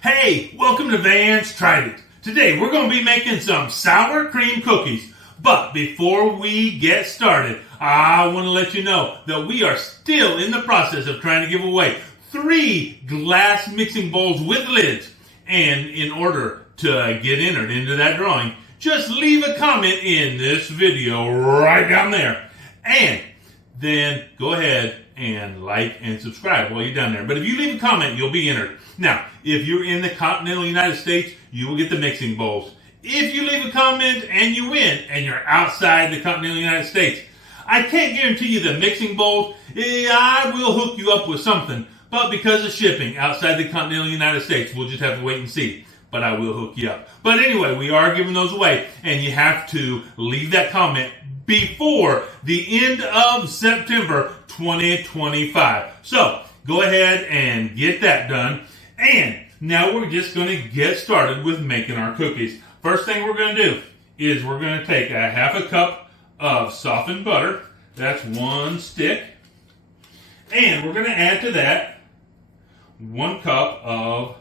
Hey, welcome to Vance Tried It. Today we're going to be making some sour cream cookies. But before we get started, I want to let you know that we are still in the process of trying to give away 3 glass mixing bowls with lids. And in order to get entered into that drawing, just leave a comment in this video right down there. And then go ahead and like and subscribe while you're down there. But if you leave a comment, you'll be entered. Now, if you're in the continental United States, you will get the mixing bowls. If you leave a comment and you win, and you're outside the continental United States, I can't guarantee you the mixing bowls. I will hook you up with something. But because of shipping outside the continental United States, we'll just have to wait and see. But I will hook you up. But anyway, we are giving those away, and you have to leave that comment before the end of September 2025. So, go ahead and get that done. And now we're just going to get started with making our cookies. First thing we're going to do is we're going to take a half a cup of softened butter. That's 1 stick. And we're going to add to that 1 cup of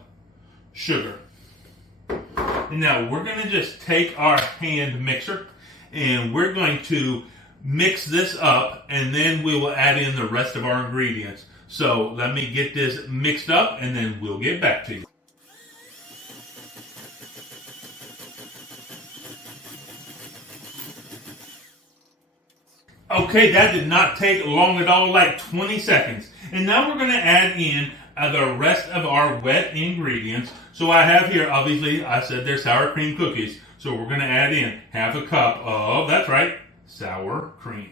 sugar. And now we're going to just take our hand mixer and we're going to mix this up, and then we will add in the rest of our ingredients. So let me get this mixed up and then we'll get back to you. Okay, that did not take long at all, like 20 seconds. And now we're going to add in the rest of our wet ingredients. So I have here, obviously, I said they're sour cream cookies. So we're going to add in half a cup of, that's right, sour cream.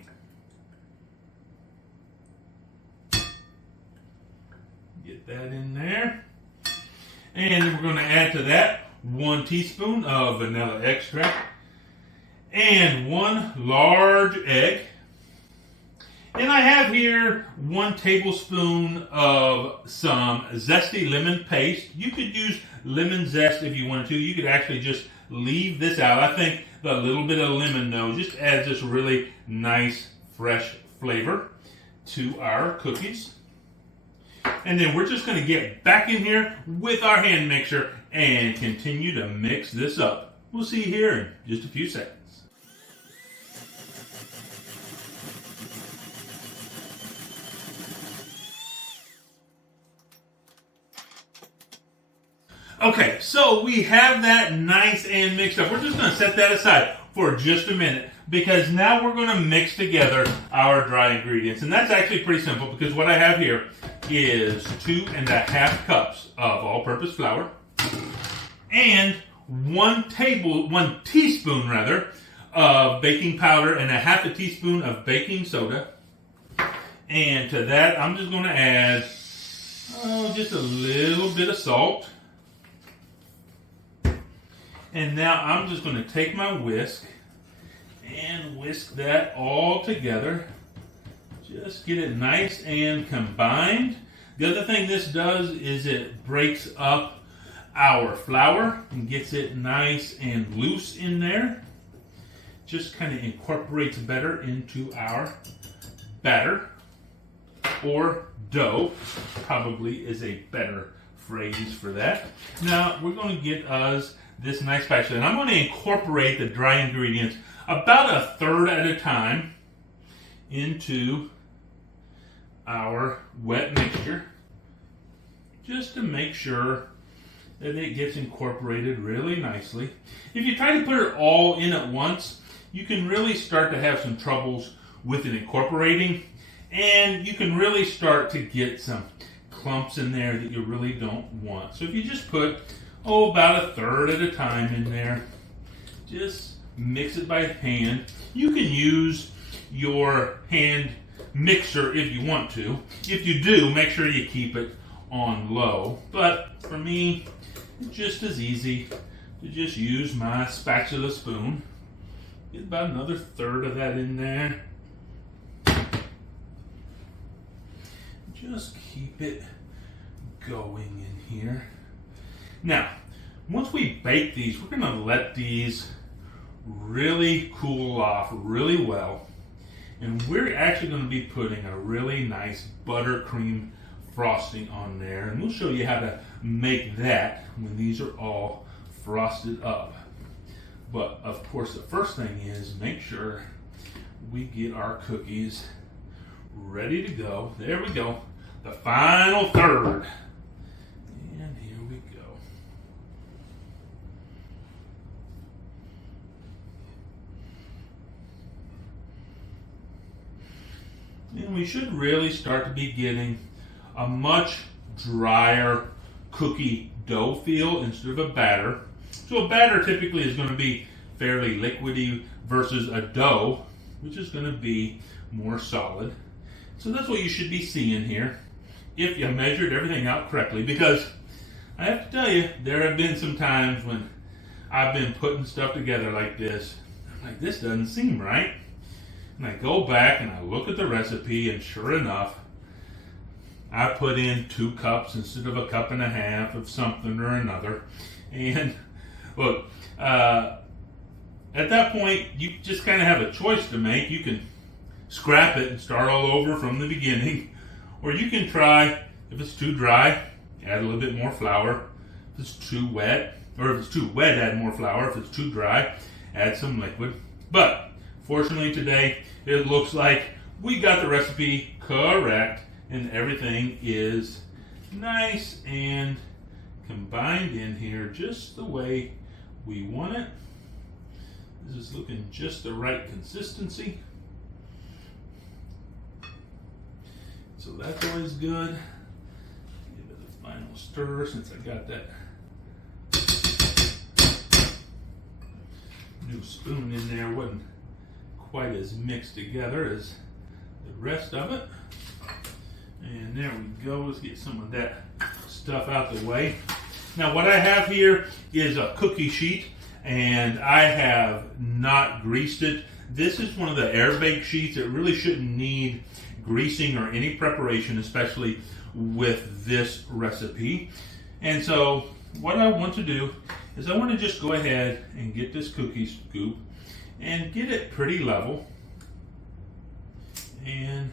Get that in there. And we're going to add to that 1 teaspoon of vanilla extract and 1 large egg. And I have here 1 tablespoon of some zesty lemon paste. You could use lemon zest if you wanted to. You could actually just leave this out. I think a little bit of lemon, though, just adds this really nice, fresh flavor to our cookies. And then we're just going to get back in here with our hand mixer and continue to mix this up. We'll see you here in just a few seconds. Okay, so we have that nice and mixed up. We're just going to set that aside for just a minute because now we're going to mix together our dry ingredients. And that's actually pretty simple because what I have here is 2½ cups of all-purpose flour and 1 teaspoon of baking powder and ½ teaspoon of baking soda. And to that, I'm just going to add just a little bit of salt. And now I'm just going to take my whisk and whisk that all together. Just get it nice and combined. The other thing this does is it breaks up our flour and gets it nice and loose in there. Just kind of incorporates better into our batter, or dough, probably is a better phrase for that. Now we're going to get us this nice spatula, and I'm going to incorporate the dry ingredients about 1/3 at a time into our wet mixture, just to make sure that it gets incorporated really nicely. If you try to put it all in at once, you can really start to have some troubles with it incorporating, and you can really start to get some clumps in there that you really don't want. So if you just put about 1/3 at a time in there, just mix it by hand. You can use your hand mixer if you want to. If you do, make sure you keep it on low. But for me, it's just as easy to just use my spatula spoon. Get about another 1/3 of that in there. Just keep it going in here. Now, once we bake these, we're going to let these really cool off really well. And we're actually going to be putting a really nice buttercream frosting on there, and we'll show you how to make that when these are all frosted up. But of course, the first thing is make sure we get our cookies ready to go. There we go. The final third. And here we go. And we should really start to be getting a much drier cookie dough feel instead of a batter. So a batter typically is going to be fairly liquidy versus a dough, which is going to be more solid. So that's what you should be seeing here if you measured everything out correctly, because I have to tell you, there have been some times when I've been putting stuff together like this. I'm like, this doesn't seem right. And I go back and I look at the recipe, and sure enough, I put in 2 cups instead of 1.5 cups of something or another. And look, at that point, you just kind of have a choice to make. You can scrap it and start all over from the beginning, or you can try, if it's too dry, add a little bit more flour. If it's too wet, or if it's too wet, add more flour. If it's too dry, add some liquid. But fortunately today, it looks like we got the recipe correct, and everything is nice and combined in here just the way we want it. This is looking just the right consistency. So that's always good. Give it a final stir since I got that new spoon in there. Wasn't quite as mixed together as the rest of it. And there we go. Let's get some of that stuff out the way. Now what I have here is a cookie sheet, and I have not greased it. This is one of the air bake sheets. It really shouldn't need greasing or any preparation, especially with this recipe. And so what I want to do is I want to just go ahead and get this cookie scoop and get it pretty level, and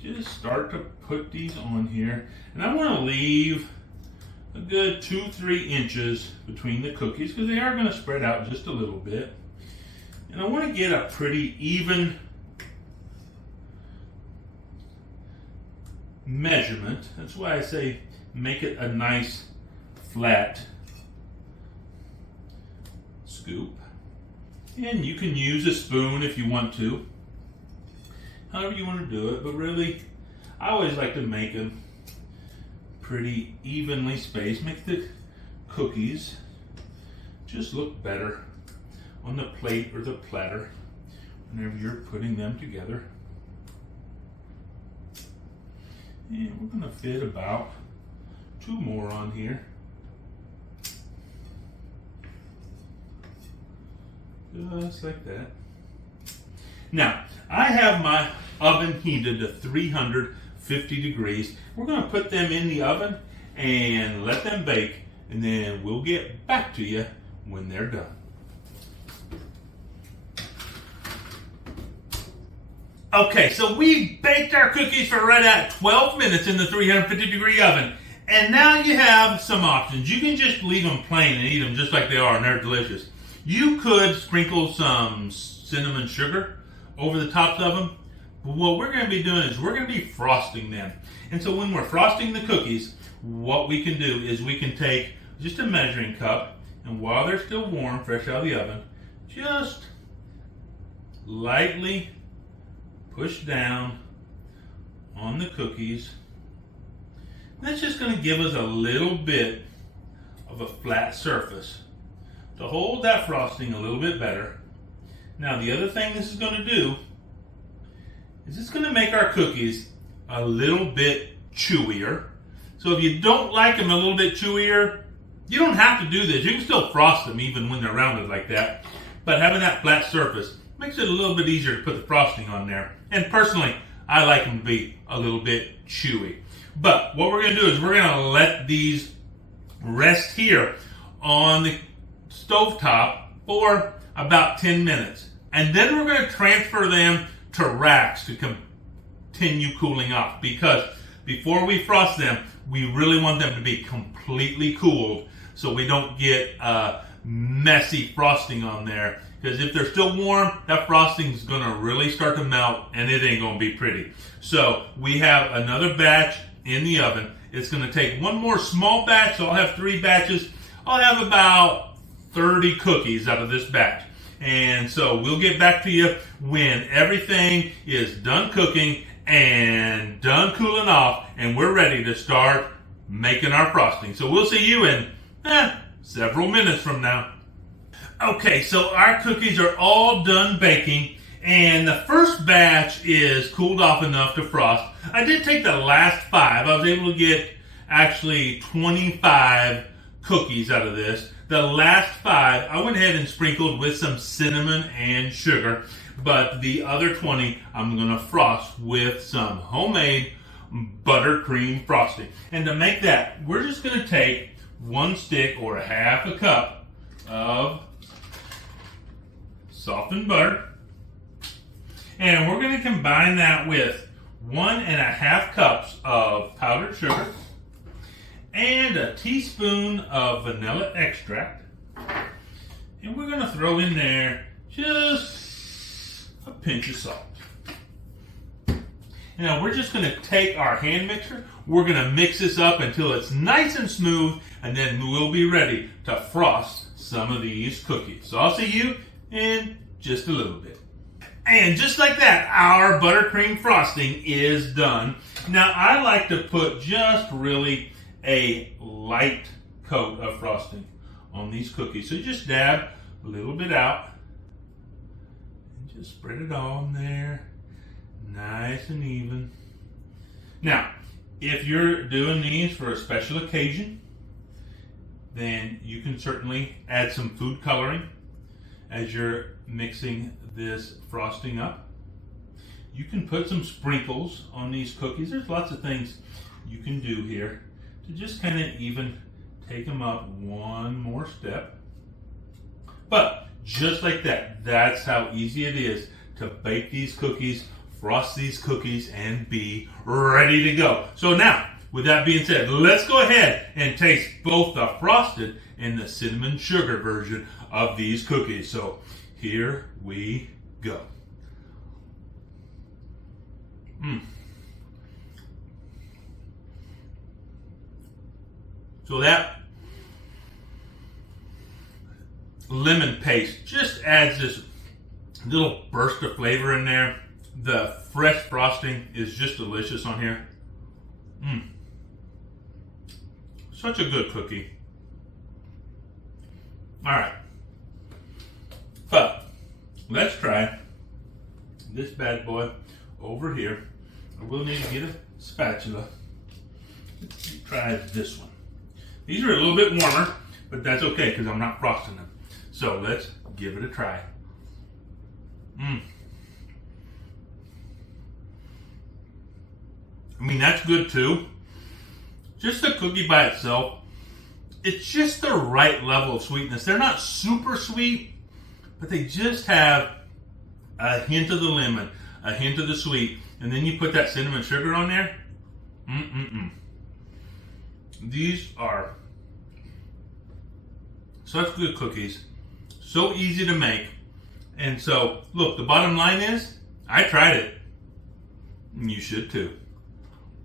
just start to put these on here. And I want to leave a good 2-3 inches between the cookies, because they are going to spread out just a little bit. And I want to get a pretty even measurement. That's why I say make it a nice flat scoop. And you can use a spoon if you want to, however you want to do it. But really, I always like to make them pretty evenly spaced. Make the cookies just look better on the plate or the platter whenever you're putting them together. And we're going to fit about 2 more on here. Just like that. Now, I have my oven heated to 350 degrees. We're going to put them in the oven and let them bake, and then we'll get back to you when they're done. Okay, so we baked our cookies for right at 12 minutes in the 350 degree oven. And now you have some options. You can just leave them plain and eat them just like they are, and they're delicious. You could sprinkle some cinnamon sugar over the tops of them. But what we're going to be doing is we're going to be frosting them. And so when we're frosting the cookies, what we can do is we can take just a measuring cup, and while they're still warm, fresh out of the oven, just lightly push down on the cookies. That's just going to give us a little bit of a flat surface to hold that frosting a little bit better. Now, the other thing this is going to do is it's going to make our cookies a little bit chewier. So if you don't like them a little bit chewier, you don't have to do this. You can still frost them even when they're rounded like that. But having that flat surface makes it a little bit easier to put the frosting on there. And personally, I like them to be a little bit chewy. But what we're going to do is we're going to let these rest here on the stovetop for about 10 minutes. And then we're going to transfer them to racks to continue cooling off, because before we frost them, we really want them to be completely cooled so we don't get messy frosting on there. Because if they're still warm, that frosting is going to really start to melt and it ain't going to be pretty. So we have another batch in the oven. It's going to take one more small batch, so I'll have 3 batches. I'll have about 30 cookies out of this batch. And so we'll get back to you when everything is done cooking and done cooling off and we're ready to start making our frosting. So we'll see you in several minutes from now. Okay, so our cookies are all done baking and the first batch is cooled off enough to frost. I did take the last 5. I was able to get actually 25 cookies out of this. The last 5, I went ahead and sprinkled with some cinnamon and sugar, but the other 20, I'm going to frost with some homemade buttercream frosting. And to make that, we're just going to take 1 stick or half a cup of softened butter, and we're going to combine that with 1.5 cups of powdered sugar, and a teaspoon of vanilla extract. And we're going to throw in there just a pinch of salt. Now we're just going to take our hand mixer, we're going to mix this up until it's nice and smooth, and then we'll be ready to frost some of these cookies. So I'll see you in just a little bit. And just like that, our buttercream frosting is done. Now I like to put just really a light coat of frosting on these cookies. So just dab a little bit out and just spread it on there nice and even. Now, if you're doing these for a special occasion, then you can certainly add some food coloring as you're mixing this frosting up. You can put some sprinkles on these cookies. There's lots of things you can do here to just kind of even take them up one more step. But just like that, that's how easy it is to bake these cookies, frost these cookies, and be ready to go. So now, with that being said, let's go ahead and taste both the frosted and the cinnamon sugar version of these cookies. So here we go. So that lemon paste just adds this little burst of flavor in there. The fresh frosting is just delicious on here. Such a good cookie. All right. But let's try this bad boy over here. I will need to get a spatula. Let's try this one. These are a little bit warmer, but that's okay because I'm not frosting them. So let's give it a try. I mean, that's good too. Just the cookie by itself, it's just the right level of sweetness. They're not super sweet, but they just have a hint of the lemon, a hint of the sweet, and then you put that cinnamon sugar on there. These are such good cookies, so easy to make. And so, look, the bottom line is, I tried it. And you should too.